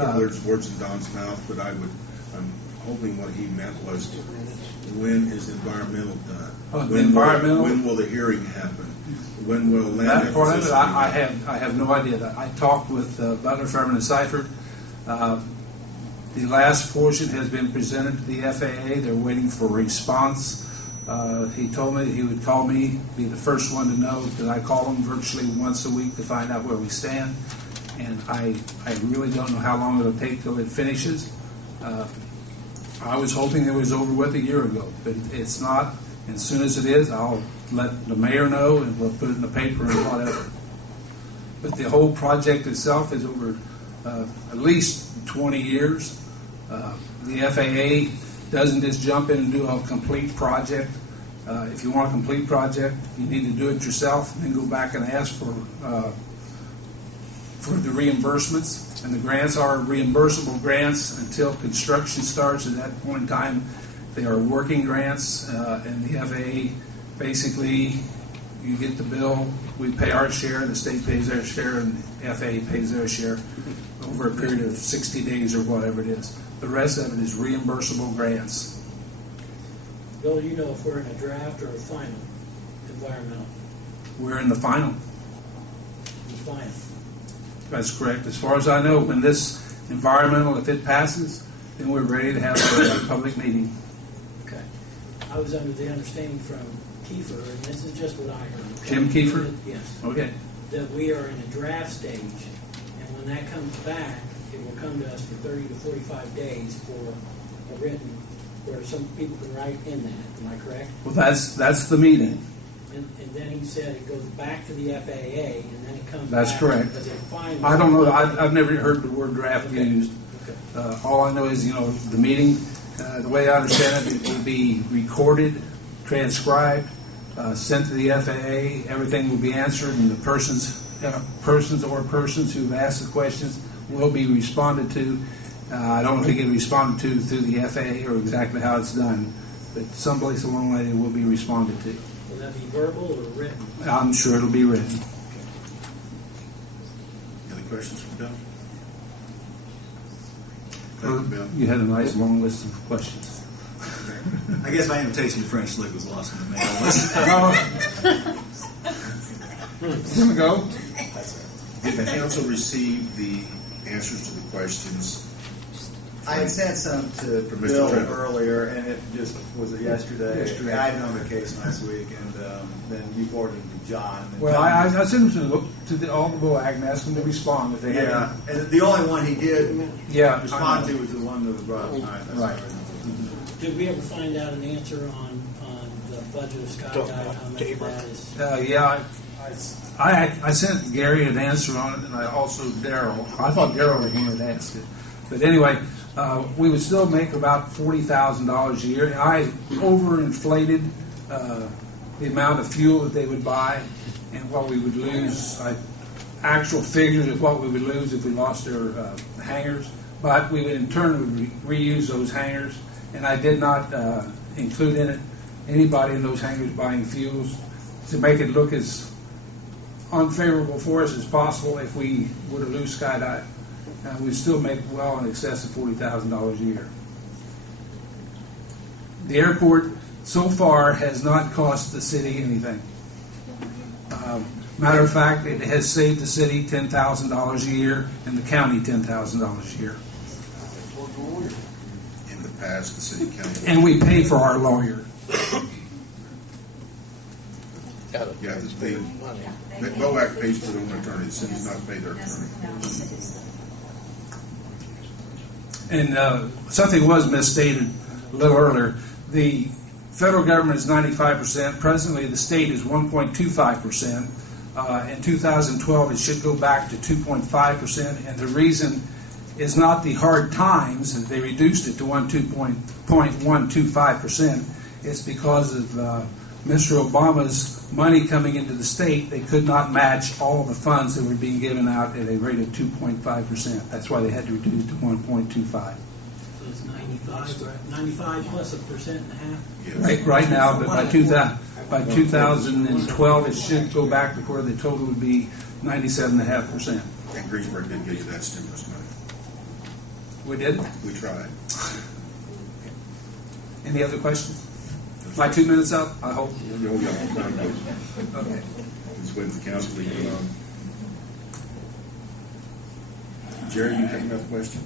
Words in Don's mouth, but I'm hoping what he meant was, when is environmental done? When will the hearing happen? When will land that part of it? I acquisition have no idea. I talked with Butler, Furman, and Seifert. The last portion has been presented to the FAA. They're waiting for a response. He told me that he would call me, be the first one to know, because I call him virtually once a week to find out where we stand. And I really don't know how long it'll take till it finishes. I was hoping it was over with a year ago, but it's not. And as soon as it is, I'll let the mayor know, and we'll put it in the paper and whatever. But the whole project itself is over at least 20 years. The FAA doesn't just jump in and do a complete project. If you want a complete project, you need to do it yourself, and then go back and ask for the reimbursements. And the grants are reimbursable grants until construction starts. At that point in time, they are working grants, and the FAA, basically, you get the bill, we pay our share, the state pays their share, and the FAA pays their share over a period of 60 days or whatever it is. The rest of it is reimbursable grants. Bill, do you know if we're in a draft or a final environmental? We're in the final. The final. That's correct. As far as I know, when this environmental, if it passes, then we're ready to have a public meeting. Okay. I was under the understanding from Kiefer, and this is just what I heard. Okay? Jim Kiefer? Yes. Okay. That we are in a draft stage, and when that comes back, it will come to us for 30 to 45 days for a written, where some people can write in that. Am I correct? Well, that's the meeting. And then he said it goes back to the FAA, and then it comes That's back correct. as a final. I don't know. I've never heard the word draft Okay. used. Okay. All I know is, the meeting, the way I understand it, it will be recorded, transcribed, sent to the FAA. Everything will be answered, and the persons who've asked the questions will be responded to. I don't know if they get responded to through the FAA or exactly how it's done, but someplace along the way it will be responded to. Will that be verbal or written? I'm sure it'll be written. Any questions from Bill? Well, Thank you, Bill. you had a nice long list of questions. I guess my invitation to French Lick was lost in the mail. Here we go. Did the council receive the answers to the questions? I had sent some to From Mr. Bill Trevor. earlier, and it just was it yesterday. Yesterday. I had been on vacation last week, and then you forwarded it to John. And Well, I sent them to all the BOAG and asked them to respond if they had. yeah, and the only one he did Yeah, respond to was the one that was brought up tonight. That's Right. all. Did we ever find out an answer on the budget of skydive? How much of that is? Yeah, I sent Gary an answer on it, and I also Daryl. I thought Daryl was the one that asked it, but anyway, we would still make about $40,000 a year. I overinflated the amount of fuel that they would buy and what we would lose. Actual figures of what we would lose if we lost their hangars, but we would in turn reuse those hangars, and I did not include in it anybody in those hangars buying fuels to make it look as unfavorable for us as possible. If we were to lose skydive, we'd still make well in excess of $40,000 a year. The airport so far has not cost the city anything. Matter of fact, it has saved the city $10,000 a year and the county $10,000 a year. In the past, the city council. And we pay for our lawyer. Yeah, the BOAC pays for their own attorney. The city's not paid their attorney. And something was misstated a little earlier. The federal government is 95%. Presently, the state is 1.25%. In 2012, it should go back to 2.5%. And the reason is not the hard times, and they reduced it to 1.125%. It's because of Mr. Obama's money coming into the state. They could not match all the funds that were being given out at a rate of 2.5%. That's why they had to reduce it to 1.25. So it's 95 plus 1.5%. Yes. Right now, but by 2012, it should go back to where the total would be 97.5%. And Greensburg did give you that stimulus money. We didn't? We tried. Any other questions? My 2 minutes up, I hope. You'll go. Okay. Just waiting for council to get on. Jerry, you have another question?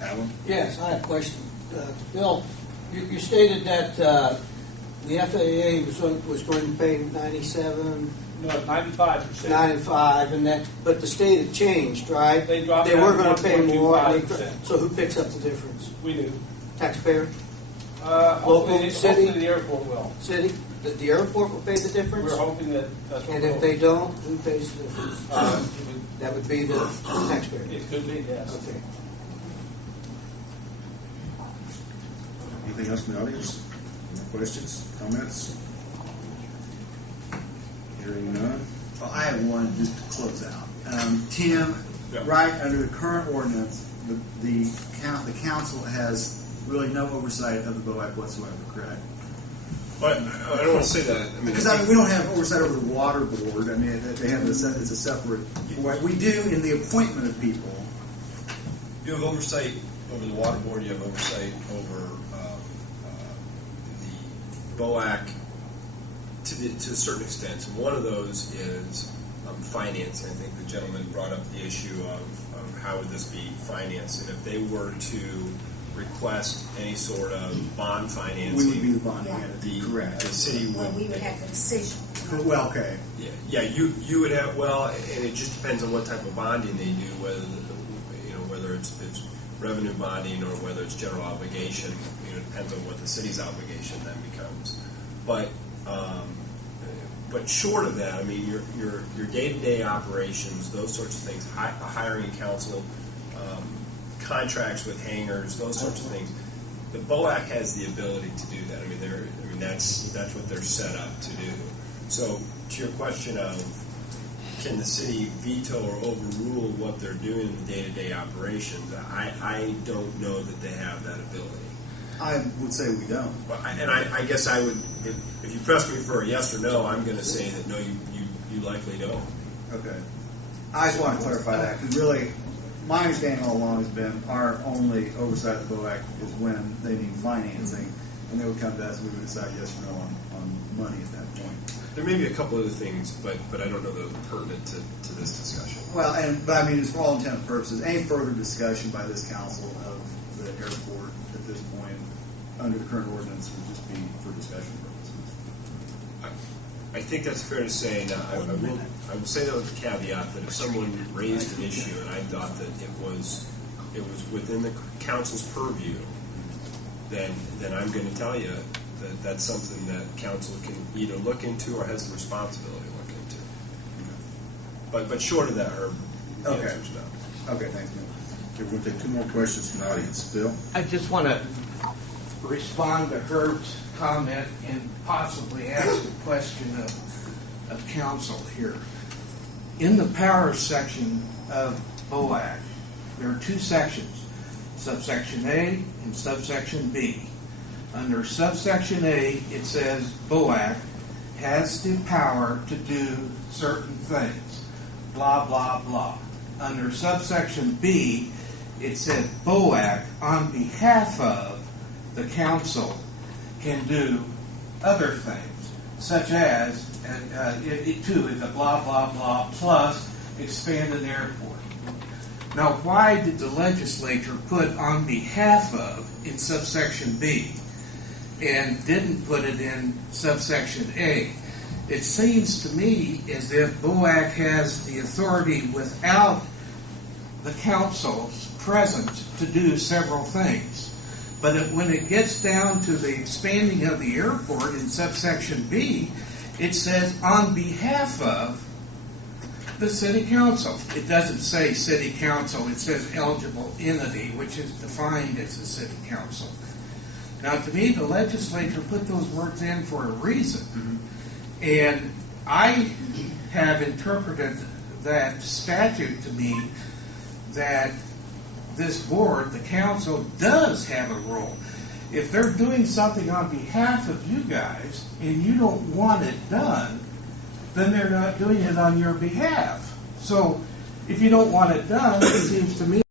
Alan? Yes, I have a question. Bill, you stated that the FAA was going to pay 97, No, 95%. 95, and that, but the state had changed, right? They dropped They down were to going to pay more. 1.25%. So who picks up the difference? We do. Taxpayer? Hopefully, city? hopefully the airport will. City? The airport will pay the difference? We're hoping that that's what And we're if they hoping. don't, who pays the difference? That would be the taxpayer. It could be, yes. Okay. Anything else from the audience? More questions, comments? Hearing none. Well, I have one just to close out. Tim, right under the current ordinance, the council has really no oversight of the BOAC whatsoever, correct? But I don't want to say that. I mean, Because we don't have oversight over the water board. I mean, they have it's a separate. We do in the appointment of people. you have oversight over the water board. You have oversight over the BOAC to a certain extent. And one of those is finance. And I think the gentleman brought up the issue of how would this be financed, and if they were to request any sort of bond financing, We would be the bonding Yeah. entity, correct? the city Well, would. we would have the decision. Well, okay. Yeah, you would have, well, and it just depends on what type of bonding they do, whether it's revenue bonding or whether it's general obligation. It depends on what the city's obligation then becomes. But short of that, I mean, your day-to-day operations, those sorts of things, hiring counsel, contracts with hangars, those sorts of things. The BOAC has the ability to do that. I mean, that's what they're set up to do. So, to your question of can the city veto or overrule what they're doing in the day-to-day operations, I don't know that they have that ability. I would say we don't. But I guess I would, if you press me for a yes or no, I'm going to say that no, you likely don't. Okay. I just want to clarify that because really, my understanding all along has been our only oversight of the BOAC is when they need financing, and they would come to us and we would decide yes or no on money at that point. There may be a couple other things, but I don't know that are pertinent to this discussion. Well, but I mean, it's for all intent and purposes. Any further discussion by this council of the airport at this point under the current ordinance would just be for discussion purposes. I think that's fair to say. Now, I will say that with the caveat that if someone raised an issue and I thought that it was within the council's purview, then I'm going to tell you that that's something that council can either look into or has the responsibility to look into. But short of that, the Okay. answer is no. Okay, thanks, man. Okay, we'll take two more questions from the audience. Bill? I just want to respond to Herb's comment and possibly ask a question of council here. In the powers section of BOAC, there are two sections, subsection A and subsection B. Under subsection A, it says BOAC has the power to do certain things, blah, blah, blah. Under subsection B, it said BOAC, on behalf of the council, can do other things, such as, it too is a blah, blah, blah, plus expand an airport. Now, why did the legislature put on behalf of in subsection B and didn't put it in subsection A? It seems to me as if BOAC has the authority without the council's presence to do several things. But when it gets down to the expanding of the airport in subsection B, it says on behalf of the city council. It doesn't say city council, it says eligible entity, which is defined as the city council. Now, to me, the legislature put those words in for a reason. Mm-hmm. And I have interpreted that statute to mean that this board, the council, does have a role. If they're doing something on behalf of you guys and you don't want it done, then they're not doing it on your behalf. So if you don't want it done, it seems to me